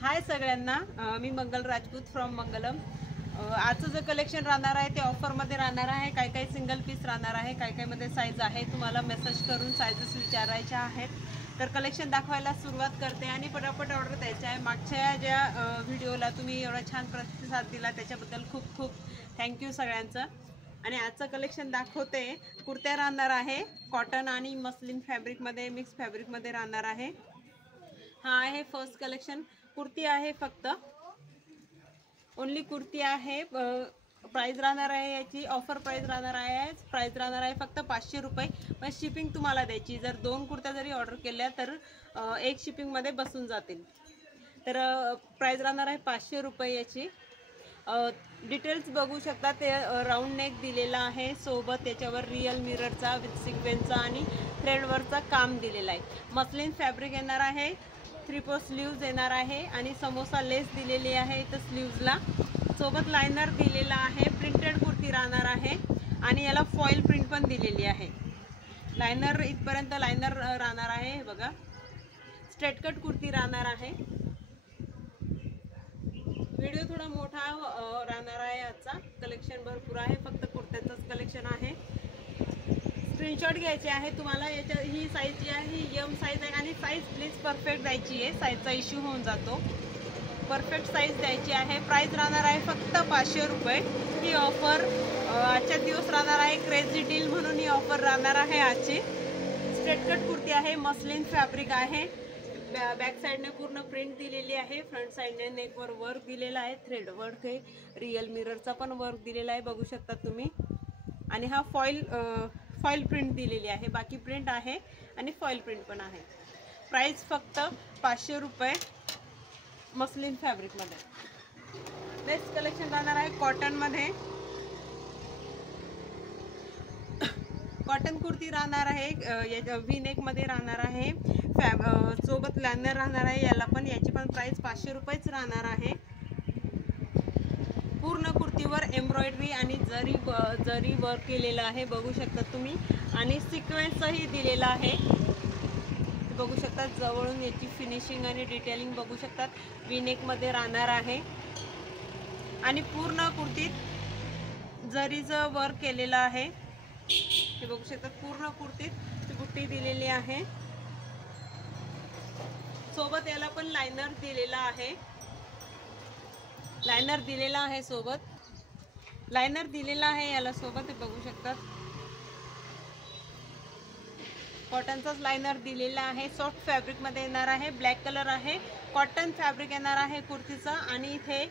हाय सगळ्यांना, मी मंगल राजपूत फ्रॉम मंगलम। आजचं जे कलेक्शन राहणार आहे ते ऑफरमध्ये राहणार आहे। काही काही सिंगल पीस राहणार आहे, काही काही मध्ये साईज आहे। तुम्हाला मेसेज करून साईजेस विचारायच्या आहेत, तर कलेक्शन दाखवायला सुरुवात करते आणि पटापट ऑर्डर द्यायची आहे। मागच्या ज्या व्हिडिओला तुम्ही एवढा छान प्रतिसाद दिला त्याच्याबद्दल खूप खूप थँक्यू सगळ्यांचं। आणि आजचं कलेक्शन दाखवते। कुर्त्या राहणार आहे कॉटन आणि मस्लिन फॅब्रिकमध्ये, मिक्स फॅब्रिकमध्ये राहणार आहे। हा आहे फर्स्ट कलेक्शन। कुर्ती आहे, फक्त ओनली कुर्ती आहे। प्राइस राहणार आहे याची, ऑफर प्राइस राहणार आहे, प्राइस राहणार आहे फक्त 500 रुपये। पण शिपिंग तुम्हाला द्यायची। जर 2 कुर्त्या जरी ऑर्डर केल्या तर एक शिपिंगमध्ये बसून जातील। तर प्राइस राहणार आहे 500 रुपये याची। डिटेल्स बघू शकता, ते राऊंड नेक दिलेला आहे, सोबत त्याच्यावर रियल मिररचा विथ सिक्वेन्सचा आणि थ्रेडवरचा काम दिलेला आहे। मस्लिन फॅब्रिक येणार आहे, 3/4 स्लीव्ज येणार आहे आणि समोसा लेस दिलेली आहे इथं स्लीव्जला। सोबत लायनर दिलेला आहे। प्रिंटेड कुर्ती राहणार आहे आणि याला फॉईल प्रिंट पण दिलेली आहे। लायनर इथपर्यंत लायनर राहणार आहे, हे बघा। स्ट्रेट कट कुर्ती राहणार आहे। व्हिडिओ थोडा मोठा राहणार आहे। आजचा कलेक्शन भरपूर आहे, फक्त कुर्त्याचंच कलेक्शन आहे। स्क्रीनशॉट घ्यायचे आहे तुम्हाला। याच्या ही साईज जी आहे ही एम साईज आहे आणि साईज प्लीज परफेक्ट द्यायची आहे, साईजचा इश्यू होऊन जातो। परफेक्ट साईज द्यायची आहे। प्राइस राहणार आहे फक्त 500 रुपये। ही ऑफर आजच्या दिवस राहणार आहे, क्रेझी डील म्हणून ही ऑफर राहणार आहे आजची। स्ट्रेट कट कुर्ती आहे, मस्लिन फॅब्रिक आहे। बॅक साइडने पूर्ण प्रिंट दिलेली आहे, फ्रंट साइडने नेकवर वर्क दिलेला आहे, थ्रेड वर्क आहे, रियल मिररचा पण वर्क दिलेला आहे, बघू शकता तुम्ही। आणि हा फॉईल प्रिंट दिलेली आहे, बाकी प्रिंट आहे आणि फॉईल प्रिंट पण आहे। प्राइस फक्त 500 रुपये मस्लिन फॅब्रिकमध्ये। नेक्स्ट कलेक्शन राहणार आहे कॉटनमध्ये। कॉटन कुर्ती राहणार आहे, व्ही नेकमध्ये राहणार आहे, सोबत लायनर राहणार आहे याला पण। याची पण प्राइस 500 रुपयेच राहणार आहे। पूर्ण कुर्तीवर एम्ब्रॉयडरी आणि जरी वर्क केलेलं आहे, बघू शकता तुम्ही। आणि सिक्वेन्सही दिलेला आहे, बघू शकता जवळून याची फिनिशिंग आणि डिटेलिंग बघू शकतात। व्ही नेकमध्ये राहणार आहे आणि पूर्ण कुर्तीत जरीचं वर्क केलेलं आहे, हे बघू शकता। पूर्ण कुर्तीत बुट्टी दिलेली आहे, सोबत याला पण लायनर दिलेला आहे। लायनर दिलेला आहे, सोबत लायनर दिलेला आहे याला सोबत, हे बघू शकतात। कॉटनचाच लायनर दिलेला आहे। सॉफ्ट फॅब्रिक मध्ये येणार आहे, ब्लॅक कलर आहे, कॉटन फॅब्रिक येणार आहे कुर्तीचा। आणि इथे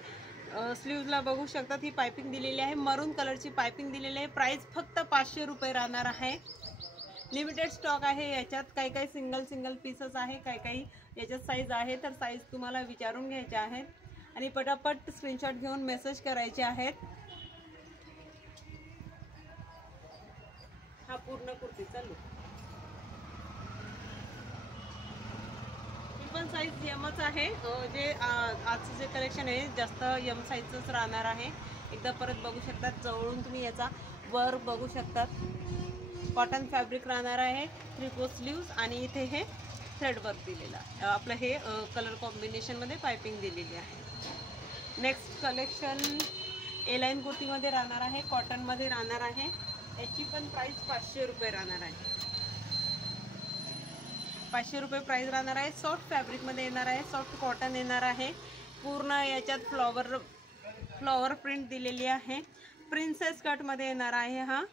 स्लीव्जला बघू शकतात ही पाइपिंग दिलेली आहे, मरून कलरची पाइपिंग दिलेली आहे। प्राइस फक्त 500 रुपये राहणार आहे। लिमिटेड स्टॉक आहे याच्यात, काही काही सिंगल पीसेस आहे, काही काही याच्यात साईज आहे, तर साईज तुम्हाला विचारून घ्यायचे आहेत आणि पटापट स्क्रीनशॉट घेऊन मेसेज करायचे आहेत। हा पूर्ण कुर्तीचा लुक। पण साईज यमच आहे, जे आजचं जे कलेक्शन आहे जास्त यम साईजच राहणार आहे। एकदा परत बघू शकतात, जवळून तुम्ही याचा वर्क बघू शकतात। कॉटन फॅब्रिक राहणार आहे, 3/4 स्लीव्ज आणि इथे हे थ्रेड वर्क दिलेला आहे। आपलं हे कलर कॉम्बिनेशनमध्ये पाइपिंग दिलेली आहे। नेक्स्ट कलेक्शन ए लाईन कुर्तीमध्ये राहणार आहे, कॉटनमध्ये राहणार आहे। याची पण प्राइस 500 रुपये राहणार आहे। 500 रुपये प्राइस राहणार आहे। सॉफ्ट फॅब्रिकमध्ये येणार आहे, सॉफ्ट कॉटन येणार आहे। पूर्ण याच्यात फ्लॉवर प्रिंट दिलेली आहे। प्रिन्सेस कटमध्ये येणार आहे, हा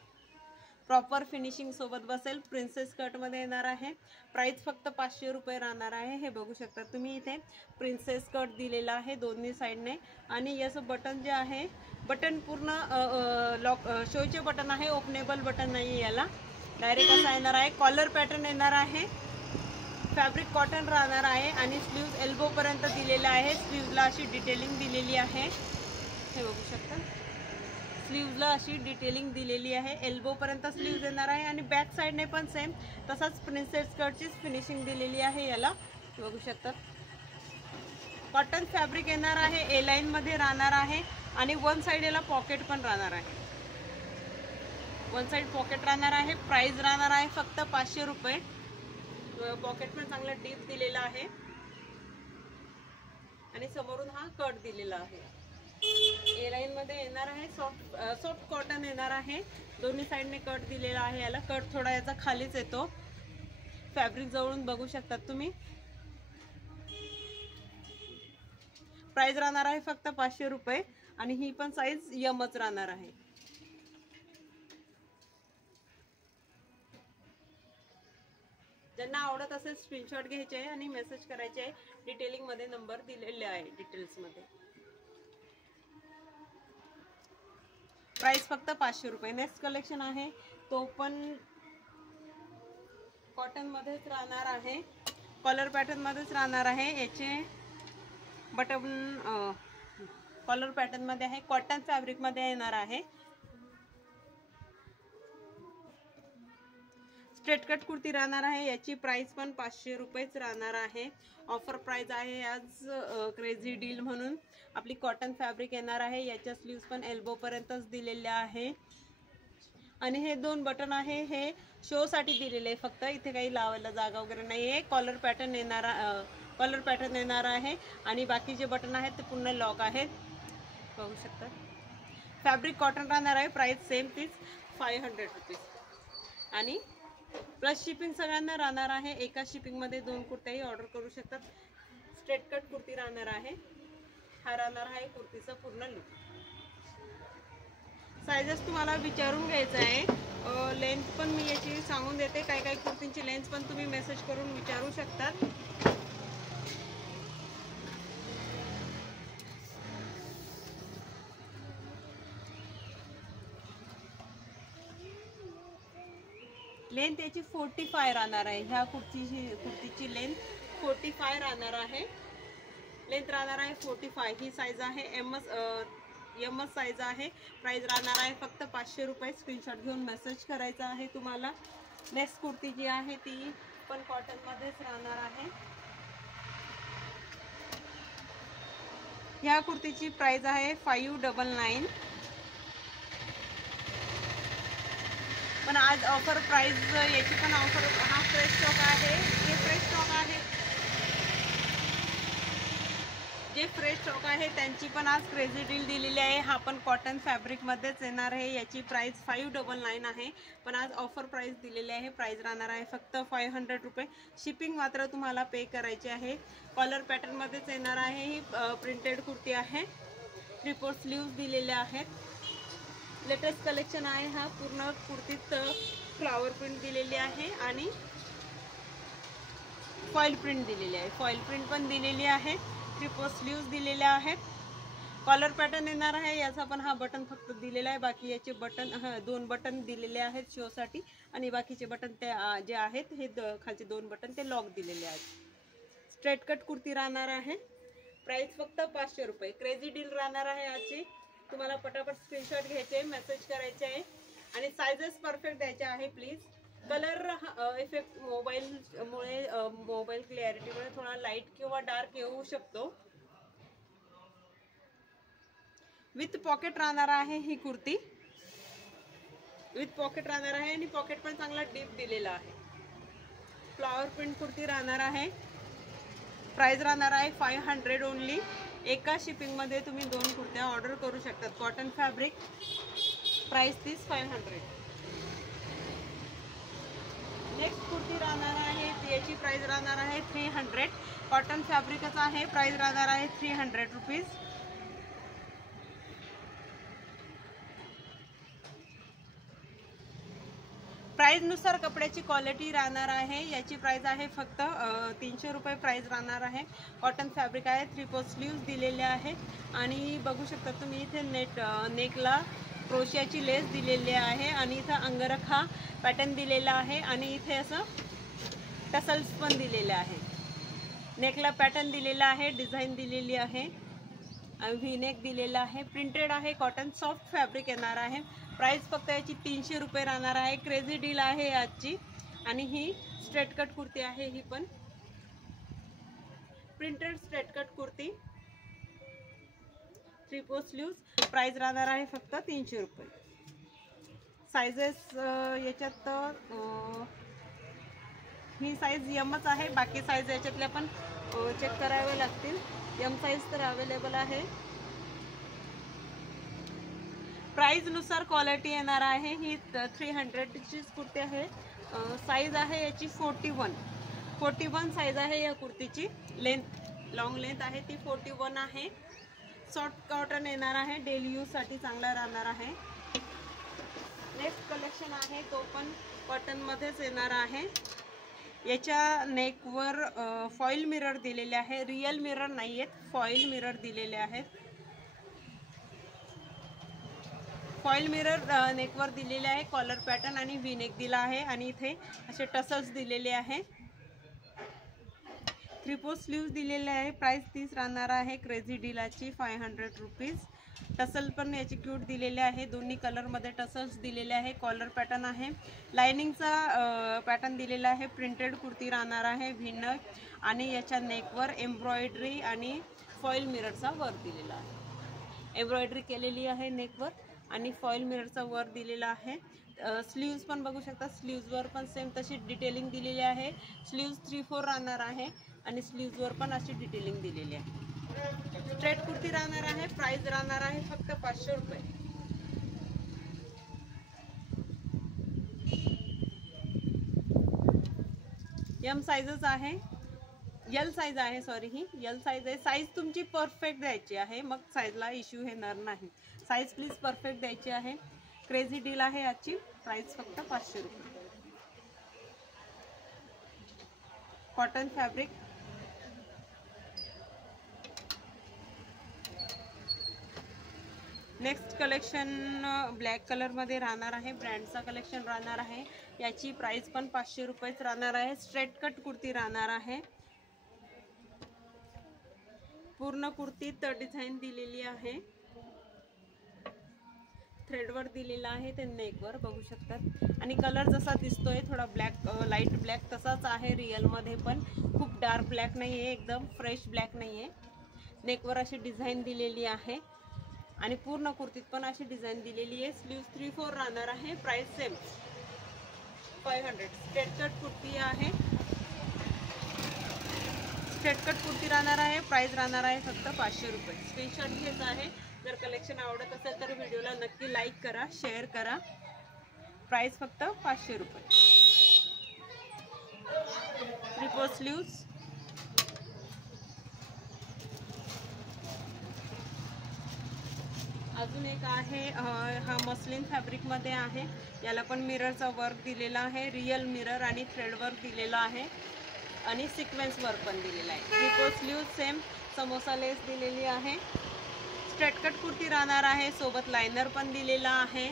प्रॉपर फिनिशिंग सोबत बसेल। प्रिन्सेस कटमध्ये येणार आहे। प्राइस फक्त 500 रुपये राहणार आहे। हे बघू शकता तुम्ही, इथे प्रिन्सेस कट दिलेला आहे दोन्ही साईडने। आणि याचं बटन जे आहे, बटन पूर्ण लॉक शोचे बटन आहे, ओपनेबल बटन नाही याला, डायरेक्ट असा येणार आहे। कॉलर पॅटर्न येणार आहे, फॅब्रिक कॉटन राहणार आहे आणि स्लीव्ज एल्बो पर्यंत दिलेला आहे। स्लीव्जला अशी डिटेलिंग दिलेली आहे, हे बघू शकता। स्लीव्जला अशी डिटेलिंग दिलेली आहे, एल्बो पर्यंत स्लीव्ज येणार आहे आणि बॅक साइडने पण सेम तसाच प्रिन्सेस कटचीच फिनिशिंग दिलेली आहे याला, बघू शकतात। कॉटन फॅब्रिक येणार आहे, ए लाईन मध्ये राहणार आहे आणि वन साइड याला पॉकेट पण राहणार आहे, वन साइड पॉकेट राहणार आहे। प्राइस राहणार आहे फक्त 500 रुपये। पॉकेट पण चांगला डीप दिलेला आहे आणि आणि समोरून हा कट दिलेला आहे. ए लाईन मध्ये येणार आहे, सॉफ्ट कॉटन येणार आहे. दोन्ही साईडने कट दिलेला आहे. याला कट थोडा याचा खालीच येतो. फॅब्रिक जवळून बघू शकतात तुम्ही. प्राइस राहणार आहे फक्त 500 रुपये आणि ही पण साईज यमच राहणार आहे. ज्यांना आवडत असेल स्क्रीनशॉट घ्यायचे आहे आणि मेसेज करायचे आहे. डिटेलिंग मध्ये नंबर दिलेले आहे डिटेल्स मध्ये. प्राइस फक्त 500 रुपये. नेक्स्ट कलेक्शन आहे तो पण कॉटन मध्येच राहणार आहे, कॉलर पॅटर्न मध्येच राहणार आहे. याचे बटन कॉलर पॅटर्न मध्ये आहे, कॉटन फॅब्रिक मध्ये येणार आहे. स्ट्रेट कट कुर्ती राहणार आहे. याची प्राइस पण 500 रुपयेच राहणार आहे. ऑफर प्राइस आहे आज क्रेझी डील म्हणून. आपली कॉटन फॅब्रिक येणार आहे. याच्या स्लीव्स पण एल्बो पर्यंतच दिलेल्या आहे आणि हे 2 बटन आहे हे शो साठी दिलेले आहे फक्त. इथे काही लावायला जागा वगैरे नाही आहे. कॉलर पॅटर्न येणार आहे आणि बाकीचे बटन आहेत ते पूर्ण लॉक आहेत, बघू शकता. फॅब्रिक कॉटन राहणार आहे. प्राइस सेम तीच 500 रुपीज आणि प्लस शिपिंग सगळ्यांना राहणार आहे. एका शिपिंग मध्ये 2 कुर्त्याही ऑर्डर करू शकतात. स्ट्रेट कट कुर्ती राहणार आहे. हा राहणार आहे कुर्तीचा पूर्ण लुक. साइजेस तुम्हाला विचारून घ्यायचं आहे. लेंथ पण मी याची सांगून देते. काही कुर्तींची लेंथ पण तुम्ही मेसेज करून विचारू शकतात. लेंथ याची 45 राहणार आहे. ह्या कुर्तीची लेंथ 45 राहणार आहे. लेंथ राहणार आहे 45. ही साईज आहे एमएस साईज आहे. प्राइस राहणार आहे फक्त 500 रुपये. स्क्रीनशॉट घेऊन मेसेज करायचा आहे तुम्हाला. नेक्स्ट कुर्ती जी आहे ती पण कॉटन मध्येच राहणार आहे. ह्या कुर्तीची प्राइस आहे 599. पण आज ऑफर प्राइस याची पण ऑफर. हा फ्रेश स्टॉक आहे. हे फ्रेश स्टॉक आहे. जे फ्रेश स्टॉक आहे त्यांची पण आज क्रेझी डील दिलेली आहे. हा पण कॉटन फॅब्रिक मध्येच येणार आहे. याची प्राइस 599 आहे. पण आज ऑफर प्राइस दिलेली आहे. प्राइस राहणार आहे फक्त 500 रुपये. शिपिंग मात्र तुम्हाला पे करायचे आहे. कॉलर पॅटर्न मध्येच येणार आहे. ही प्रिंटेड कुर्ती आहे. 3/4 स्लीव्स दिलेल्या आहेत. लेटेस्ट कलेक्शन आहे. हा पूर्ण कुर्तीत फ्लावर प्रिंट दिलेली आहे आणि फॉइल प्रिंट दिलेली आहे. फॉइल प्रिंट पण दिलेली आहे. 3/4 स्लीव्स दिलेल्या आहेत. कॉलर पॅटर्न येणार आहे. याचा पण हा बटन फक्त दिलेला आहे. बाकी याचे बटन 2 बटन दिलेले आहेत शो साठी आणि बाकीचे बटन ते जे आहेत हे खालचे 2 बटन ते लॉक दिलेले आहेत. स्ट्रेट कट कुर्ती राहणार आहे. प्राइस फक्त 500 रुपये. क्रेझी डील राहणार आहे आजची. तुम्हाला पटापट स्क्रीनशॉट घ्यायचे, मेसेज करायचे आहे आणि साइजेस परफेक्ट द्यायचे आहे प्लीज. कलर इफेक्ट मोबाईल क्लॅरिटीमुळे थोडा लाईट किंवा डार्क येऊ शकतो. विथ पॉकेट राहणार आहे ही कुर्ती. विथ पॉकेट राहणार आहे आणि पॉकेट पण चांगला डीप दिलेला आहे. फ्लॉवर प्रिंट कुर्ती राहणार आहे. प्राइस राहणार आहे 500 ओनली. एका शिपिंग मध्ये तुम्ही 2 कुर्त्या ऑर्डर करू शकतात. Cotton fabric. प्राइस तीच 500. नेक्स्ट कुर्ती राहणार आहे. याची प्राइस राहणार आहे 300. कॉटन फॅब्रिकच आहे. प्राइस राहणार आहे 300 रुपीज. प्राइस नुसार कपड्याची क्वालिटी राहणार आहे. याची प्राइस आहे फक्त 300 रुपये प्राइस राहणार आहे. कॉटन फॅब्रिक आहे. 3/4 स्लीव्स दिलेल्या आहेत आणि बघू शकता तुम्ही इथे नेकला क्रोशियाची लेस दिलेली आहे आणि इथं अंगरखा पॅटर्न दिलेला आहे आणि इथे असं टसल्स पण दिलेले आहे. नेकला पॅटर्न दिलेला आहे. डिझाईन दिलेली आहे. व्ही नेक दिलेला आहे. प्रिंटेड आहे. कॉटन सॉफ्ट फॅब्रिक येणार आहे. प्राइस फक्त याची 300 रुपये राहणार आहे. क्रेझी डील आहे आजची आणि ही स्ट्रेट कट कुर्ती आहे. ही पण printed straight cut kurti. 3/4 sleeves. Price राहणार आहे फक्त 300 रुपये. साइजेस याच्यात ही साईज यमच आहे, बाकी साईज याच्यातल्या पण चेक करावे लागतील. यम साईज तर अवेलेबल आहे. प्राइस नुसार क्वालिटी येणार आहे. ही 300चीच कुर्ती आहे. साईज आहे याची 41 साईज आहे या कुर्तीची. लेंथ लॉंग लेंथ आहे ती 41 आहे. सॉफ्ट कॉटन येणार आहे, डेली यूज साठी चांगला राहणार आहे. नेक्स्ट कलेक्शन आहे तो पण कॉटन मध्येच येणार आहे. याच्या नेकवर फॉईल मिरर दिलेले आहे. रियल मिरर नाही आहेत, फॉईल मिरर दिलेले आहेत. फॉईल मिरर नेकवर दिलेले आहे. कॉलर पॅटर्न आणि व्ही नेक दिला आहे आणि इथे असे टसल्स दिलेले आहे. 3/4 स्लीव्स दिलेले आहे. प्राइस 30 राहणार आहे. Crazy डीलाची 500 rupees. टसल पण याची क्यूट दिलेले आहे. दोन्ही कलर मध्ये टसल्स दिलेले आहे. कॉलर पॅटर्न आहे. लाइनिंगचा पॅटर्न दिलेला आहे. प्रिंटेड कुर्ती राहणार आहे. व्ही नेक आणि याच्या नेकवर एम्ब्रॉयडरी आणि फॉईल मिररचा वर्क दिलेला आहे. एम्ब्रॉयडरी केलेली आहे नेकवर आणि फॉईल मिररचा वर्क दिलेला आहे. स्लीव्स पण बघू शकता. स्लीव्सवर पण सेम तशी डिटेलिंग दिलेली आहे. स्लीव्स 3/4 राहणार आहे आणि स्लीव्सवर पण अशी डिटेलिंग दिलेली आहे. स्ट्रेट कुर्ती राहणार आहे. प्राइस राहणार आहे फक्त 500 रुपये. एम साईजच आहे. यल साईज आहे, सॉरी ही यल साईज आहे. साईज तुमची परफेक्ट द्यायची आहे, मग साईजला इश्यू येणार नाही. साईज प्लीज परफेक्ट द्यायची आहे. क्रेझी डील आहे याची. प्राइस फक्त 500 रुपये. Cotton fabric. Next collection black colour मध्ये राहणार आहे. ब्रँडचा कलेक्शन राहणार आहे. याची प्राइस पण 500 रुपयेच राहणार आहे. स्ट्रेट कट कुर्ती राहणार आहे. पूर्ण कुर्तीत डिझाईन दिलेली आहे. थ्रेडवर दिलेला आहे ते नेकवर बघू शकतात. आणि कलर जसा दिसतोय थोडा ब्लॅक, लाईट ब्लॅक तसाच आहे रिअल मध्ये पण. खूप डार्क ब्लॅक नाही आहे, एकदम फ्रेश ब्लॅक नाही आहे. नेकवर अशी डिझाईन दिलेली आहे आणि पूर्ण कुर्तीत पण अशी डिझाईन दिलेली आहे. स्लीव्स 3/4 राहणार आहे. Price same 500. Straight cut kurti आहे. स्ट्रेट कट कुर्ती राहणार आहे. प्राइस राहणार आहे फक्त 500 रुपये. स्क्रीनशॉट घ्यायचा आहे. जर कलेक्शन आवडत असेल तर व्हिडिओला नक्की लाईक करा, शेअर करा. प्राइस फक्त 500 रुपये. 3/4 स्लीव्स. अजून एक आहे, हा मस्लिन फॅब्रिक मध्ये आहे. याला पण मिररचा वर्क दिलेला आहे. रियल मिरर आणि थ्रेड वर्क दिलेला आहे आणि सिक्वेन्स वर्क पण दिलेला आहे. 3/4 स्लीव्स सेम समोसा लेस दिलेली आहे. स्ट्रेट कट कुर्ती राहणार आहे. सोबत लाइनर पण दिलेला आहे.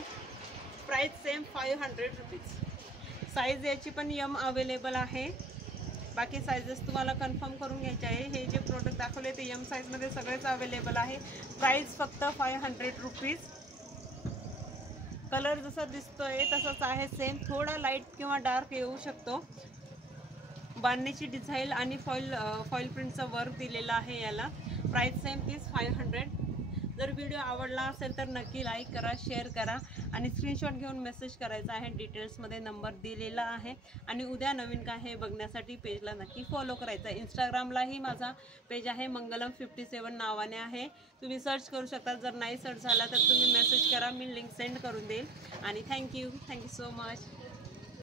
Price same 500 rupees. साईज याची पण यम अवेलेबल आहे. बाकी साइजेस तुम्हाला कन्फर्म करून घ्यायचे आहे. हे जे प्रोडक्ट दाखवले ते यम साईजमध्ये सगळेच अवेलेबल आहे. प्राइस फक्त 500 रुपीज. कलर जसा दिसतोय तसाच आहे सेम. थोडा लाईट किंवा डार्क येऊ शकतो. बांधणीची डिझाईन आणि फॉईल प्रिंटचा वर्क दिलेला आहे याला. Price same is 500. जर व्हिडिओ आवडला असेल तर नक्की लाईक करा, शेअर करा आणि स्क्रीनशॉट घेऊन मेसेज करायचा आहे. डिटेल्समध्ये नंबर दिलेला आहे. आणि उद्या नवीन काय हे बघण्यासाठी पेजला नक्की फॉलो करायचं आहे. इंस्टाग्रामलाही माझा पेज आहे, मंगलम 57 नावाने आहे. तुम्ही सर्च करू शकता. जर नाही सर्च झाला तर तुम्ही मेसेज करा, मी लिंक सेंड करून देईल. आणि थँक्यू सो मच.